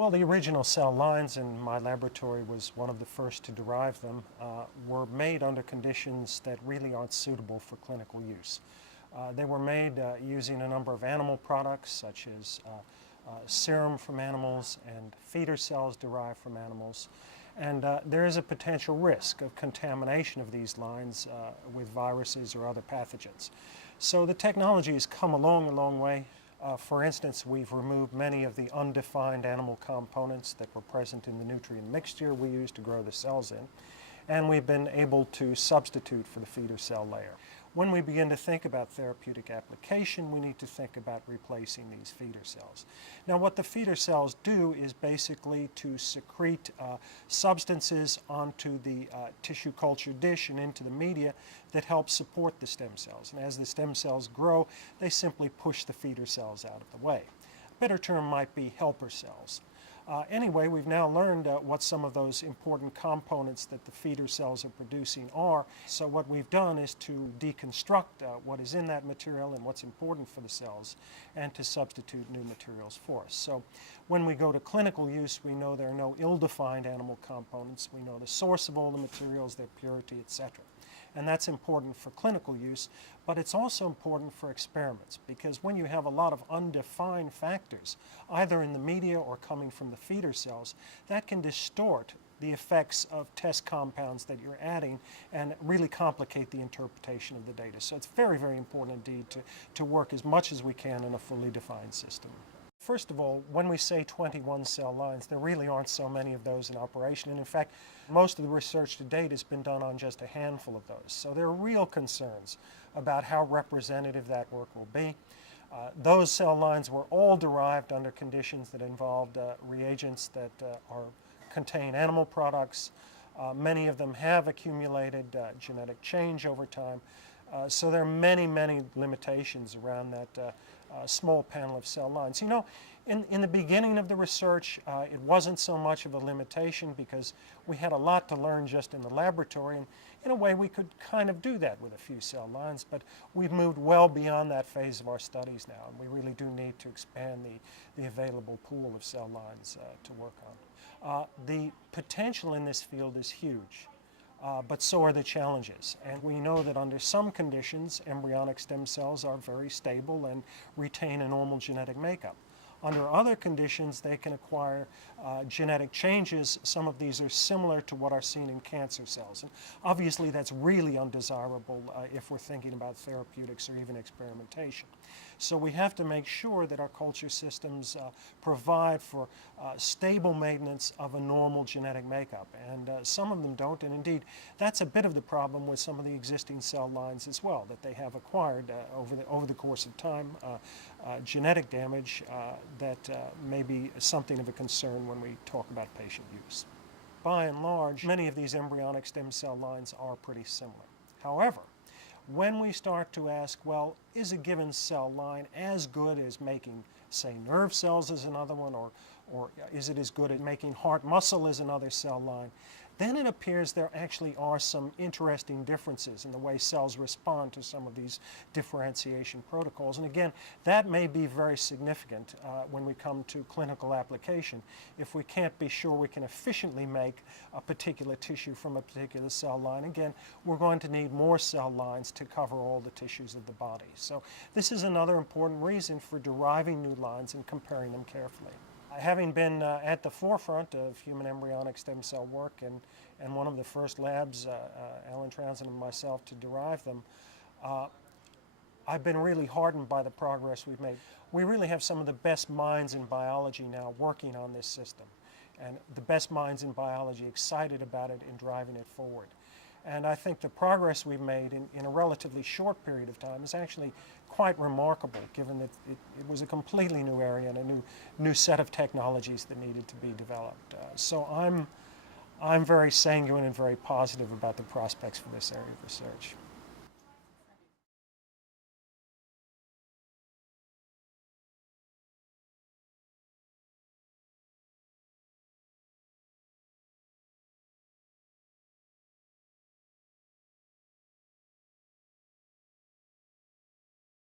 Well, the original cell lines, and my laboratory was one of the first to derive them, were made under conditions that really aren't suitable for clinical use. They were made using a number of animal products such as serum from animals and feeder cells derived from animals. And there is a potential risk of contamination of these lines with viruses or other pathogens. So the technology has come along a long way. For instance, we've removed many of the undefined animal components that were present in the nutrient mixture we used to grow the cells in, and we've been able to substitute for the feeder cell layer. When we begin to think about therapeutic application, we need to think about replacing these feeder cells. Now, what the feeder cells do is basically to secrete substances onto the tissue culture dish and into the media that help support the stem cells. And as the stem cells grow, they simply push the feeder cells out of the way. A better term might be helper cells. Anyway, we've now learned what some of those important components that the feeder cells are producing are. So what we've done is to deconstruct what is in that material and what's important for the cells, and to substitute new materials for us. So when we go to clinical use, we know there are no ill-defined animal components. We know the source of all the materials, their purity, etc. And that's important for clinical use, but it's also important for experiments, because when you have a lot of undefined factors, either in the media or coming from the feeder cells, that can distort the effects of test compounds that you're adding and really complicate the interpretation of the data. So it's very, very important indeed to work as much as we can in a fully defined system. First of all, when we say 21 cell lines, there really aren't so many of those in operation. And in fact, most of the research to date has been done on just a handful of those. So there are real concerns about how representative that work will be. Those cell lines were all derived under conditions that involved reagents that contain animal products. Many of them have accumulated genetic change over time. So there are many, many limitations around that small panel of cell lines. You know, in the beginning of the research, it wasn't so much of a limitation because we had a lot to learn just in the laboratory, and in a way we could kind of do that with a few cell lines, but we've moved well beyond that phase of our studies now, and we really do need to expand the available pool of cell lines to work on. The potential in this field is huge. But so are the challenges. And we know that under some conditions, embryonic stem cells are very stable and retain a normal genetic makeup. Under other conditions, they can acquire genetic changes. Some of these are similar to what are seen in cancer cells. And obviously, that's really undesirable if we're thinking about therapeutics or even experimentation. So we have to make sure that our culture systems provide for stable maintenance of a normal genetic makeup. And some of them don't. And indeed, that's a bit of the problem with some of the existing cell lines as well, that they have acquired over the course of time genetic damage that may be something of a concern when we talk about patient use. By and large, many of these embryonic stem cell lines are pretty similar. However, when we start to ask, well, is a given cell line as good as making, say, nerve cells as another one, or is it as good at making heart muscle as another cell line, then it appears there actually are some interesting differences in the way cells respond to some of these differentiation protocols. And again, that may be very significant when we come to clinical application. If we can't be sure we can efficiently make a particular tissue from a particular cell line, again, we're going to need more cell lines to cover all the tissues of the body. So this is another important reason for deriving new lines and comparing them carefully. Having been at the forefront of human embryonic stem cell work and one of the first labs, Alan Trounsend and myself, to derive them, I've been really heartened by the progress we've made. We really have some of the best minds in biology now working on this system, and the best minds in biology excited about it and driving it forward. And I think the progress we've made in a relatively short period of time is actually quite remarkable, given that it was a completely new area and a new set of technologies that needed to be developed. So I'm very sanguine and very positive about the prospects for this area of research.